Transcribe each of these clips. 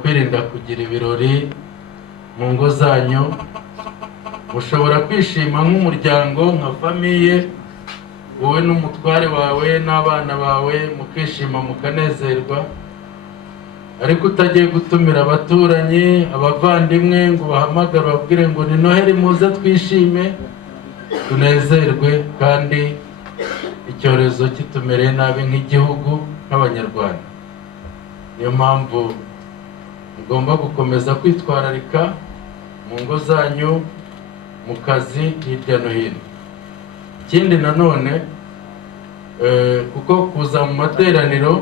kwirinda kugira ibirori mu ngo zanyu, mushobora kwishima nk'umuryango nka famiye, wowe n'umutware wawe n'abana bawe mukishima mukanezerwa, ariko utagiye gutumira abaturanyi abavandimwe ngo bahamagare babwire ngo ni Noheli muze twishime tunezerwe, kandi icyorezo kitumereye nabi nk'igihugu nk'abanyarwanda. Niyo mpamvu mugomba gukomeza kwitwararika mu ngo zanyu, mu kazi, hirya no hino. Ikindi nanone kuko kuza mu materaniro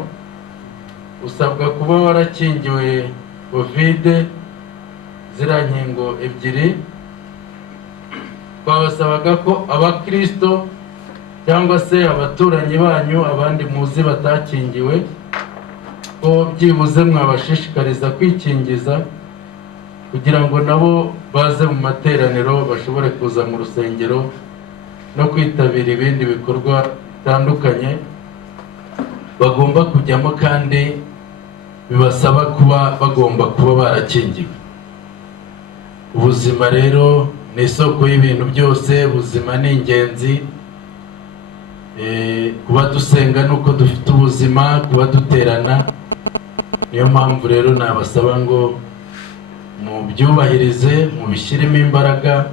usabwa kuba warakingiwe COVID, ziriya nkingo ebyiri. Twabasabaga ko abakristo cyangwa se abaturanyi banyu abandi muzi batakingiwe, ko byibuze mwabashishikariza kwikingiza kugira ngo nabo baze mu materaniro, bashobore kuza mu rusengero no kwitabira ibindi bikorwa bitandukanye bagomba kujyamo, kandi bibasaba kuba bagomba kuba barakingiwe. Ubuzima rero ni isoko y'ibintu byose, ubuzima ni ingenzi. Kuba dusenga nuko dufite ubuzima, kuba duterana. Niyo mpamvu rero nabasaba ngo mubyubahirize, mubishyiremo imbaraga.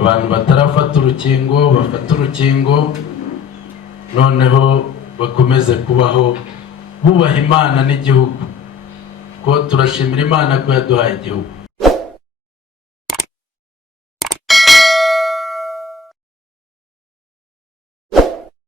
Abantu batarafata urukingo bafata urukingo, noneho bakomeze kubaho bubaha Imana n'igihugu, ko turashimira Imana ko yaduhaye igihugu.